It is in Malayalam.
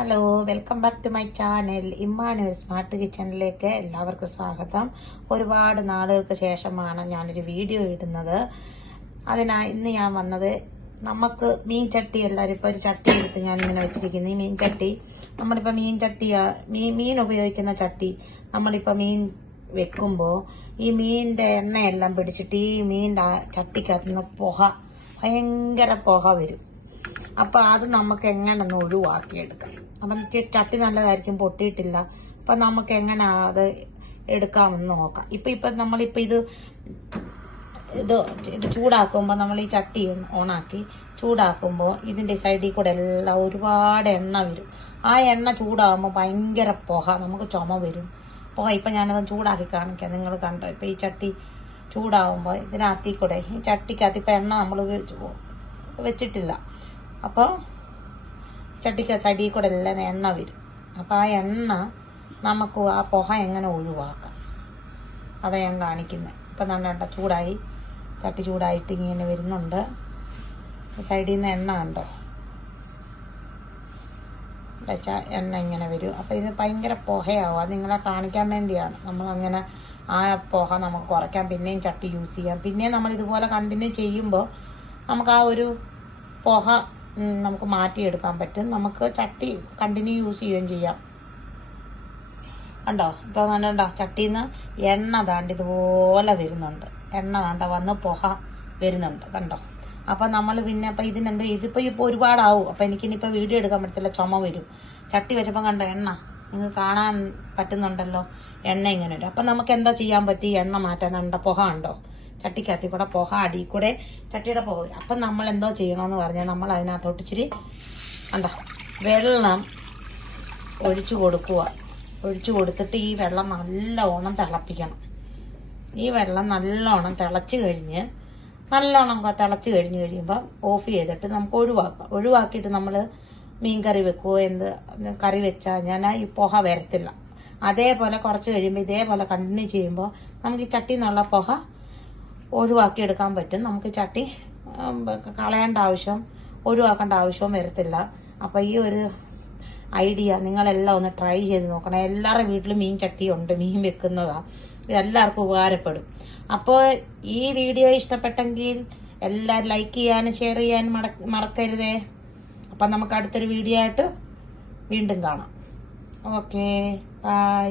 Hello, welcome back to my channel. Immanuel smart കിച്ചണിലേക്ക് എല്ലാവർക്കും സ്വാഗതം. ഒരുപാട് നാളുകൾക്ക് ശേഷമാണ് ഞാനൊരു വീഡിയോ ഇടുന്നത്. ഇന്ന് ഞാൻ വന്നത്, നമുക്ക് മീൻ ചട്ടി, എല്ലാവരും ഇപ്പോൾ ഒരു ചട്ടി എടുത്ത് ഞാനിങ്ങനെ വെച്ചിരിക്കുന്നു. ഈ മീൻ ചട്ടി നമ്മളിപ്പോൾ മീൻ ഉപയോഗിക്കുന്ന ചട്ടി നമ്മളിപ്പോൾ മീൻ വെക്കുമ്പോൾ ഈ മീനിന്റെ എണ്ണയെല്ലാം പിടിച്ചിട്ട് ഈ മീനിന്റെ ചട്ടിക്കകത്തുനിന്ന് ഭയങ്കര പുക വരും. അപ്പൊ അത് നമുക്ക് എങ്ങനെ ഒന്ന് ഒഴിവാക്കിയെടുക്കാം. അപ്പം ചട്ടി നല്ലതായിരിക്കും, പൊട്ടിയിട്ടില്ല. അപ്പൊ നമുക്ക് എങ്ങനെ അത് എടുക്കാമെന്ന് നോക്കാം. ഇപ്പൊ നമ്മളിപ്പോ ഇത് ചൂടാക്കുമ്പോൾ, നമ്മൾ ഈ ചട്ടി ഓണാക്കി ചൂടാക്കുമ്പോൾ ഇതിന്റെ സൈഡിൽ കൂടെ എല്ലാം ഒരുപാട് എണ്ണ വരും. ആ എണ്ണ ചൂടാകുമ്പോൾ ഭയങ്കര പുക, നമുക്ക് ചുമ വരും. ഇപ്പൊ ഞാനത് ചൂടാക്കി കാണിക്കാം. നിങ്ങൾ കണ്ടോ, ഇപ്പൊ ഈ ചട്ടി ചൂടാവുമ്പോൾ ഇതിനകത്തിൽ കൂടെ, ഈ ചട്ടിക്കകത്ത് ഇപ്പൊ എണ്ണ നമ്മൾ വെച്ചിട്ടില്ല. അപ്പോൾ ചട്ടിക്ക് സൈഡിൽ കൂടെ എല്ലാം എണ്ണ വരും. അപ്പോൾ ആ എണ്ണ നമുക്ക് ആ പുക എങ്ങനെ ഒഴിവാക്കാം, അതാ ഞാൻ കാണിക്കുന്നത്. ഇപ്പം നല്ല ചൂടായി, ചട്ടി ചൂടായിട്ട് ഇങ്ങനെ വരുന്നുണ്ട്. സൈഡിൽ നിന്ന് എണ്ണ കണ്ടോ, എണ്ണ ഇങ്ങനെ വരും. അപ്പം ഇത് ഭയങ്കര പുകയാവും. അത് നിങ്ങളെ കാണിക്കാൻ വേണ്ടിയാണ് നമ്മളങ്ങനെ. ആ പുക നമുക്ക് കുറയ്ക്കാം, പിന്നെയും ചട്ടി യൂസ് ചെയ്യാം. പിന്നെയും നമ്മൾ ഇതുപോലെ കണ്ടിന്യൂ ചെയ്യുമ്പോൾ നമുക്ക് ആ ഒരു പുക നമുക്ക് മാറ്റിയെടുക്കാൻ പറ്റും. നമുക്ക് ചട്ടി കണ്ടിന്യൂ യൂസ് ചെയ്യുകയും ചെയ്യാം. കണ്ടോ, ഇപ്പൊ കണ്ടോ, ചട്ടിയിൽ നിന്ന് എണ്ണ ഇതുപോലെ വരുന്നുണ്ട്. എണ്ണ വന്ന് പുക വരുന്നുണ്ട്, കണ്ടോ. അപ്പൊ നമ്മൾ പിന്നെ ഇതിപ്പോ ഒരുപാടാവും. അപ്പൊ എനിക്കിനിപ്പോ വീഡിയോ എടുക്കാൻ പറ്റത്തില്ല, ചുമ വരും. ചട്ടി വെച്ചപ്പോ കണ്ടോ എണ്ണ, നിങ്ങൾക്ക് കാണാൻ പറ്റുന്നുണ്ടല്ലോ, എണ്ണ ഇങ്ങനെ വരും. അപ്പൊ നമുക്ക് എന്താ ചെയ്യാൻ പറ്റി, എണ്ണ മാറ്റാൻ പുക ഉണ്ടോ, ചട്ടിക്കകത്തിൽ കൂടെ പുക, അടിയിൽ കൂടെ ചട്ടിയുടെ പുക വരും. അപ്പം നമ്മൾ എന്തോ ചെയ്യണമെന്ന് പറഞ്ഞാൽ, നമ്മൾ അതിനകത്തോട്ട് ഇച്ചിരി വെള്ളം ഒഴിച്ചു കൊടുക്കുക. ഒഴിച്ചു കൊടുത്തിട്ട് ഈ വെള്ളം നല്ലോണം തിളപ്പിക്കണം. ഈ വെള്ളം നല്ലോണം തിളച്ച് കഴിയുമ്പോൾ ഓഫ് ചെയ്തിട്ട് നമുക്ക് ഒഴിവാക്കിയിട്ട് നമ്മൾ മീൻ കറി വെക്കുവോ, കറി വെച്ചാൽ ഈ പുക വരത്തില്ല. അതേപോലെ കുറച്ച് കഴിയുമ്പോൾ ഇതേപോലെ കണ്ടിന്യൂ ചെയ്യുമ്പോൾ നമുക്ക് ഈ ചട്ടി നിന്നുള്ള പുക ഒഴിവാക്കിയെടുക്കാൻ പറ്റും. നമുക്ക് ചട്ടി ഒഴിവാക്കേണ്ട ആവശ്യവും വരത്തില്ല. അപ്പൊ ഈ ഒരു ഐഡിയ നിങ്ങളെല്ലാം ഒന്ന് ട്രൈ ചെയ്ത് നോക്കണം. എല്ലാവരുടെ വീട്ടിലും മീൻ ചട്ടി ഉണ്ട്, മീൻ വെക്കുന്നതാ. ഇതെല്ലാവർക്കും ഉപകാരപ്പെടും. അപ്പോൾ ഈ വീഡിയോ ഇഷ്ടപ്പെട്ടെങ്കിൽ എല്ലാവരും ലൈക്ക് ചെയ്യാനും ഷെയർ ചെയ്യാനും മറക്കരുതേ. അപ്പൊ നമുക്ക് അടുത്തൊരു വീഡിയോ ആയിട്ട് വീണ്ടും കാണാം. Okay, by.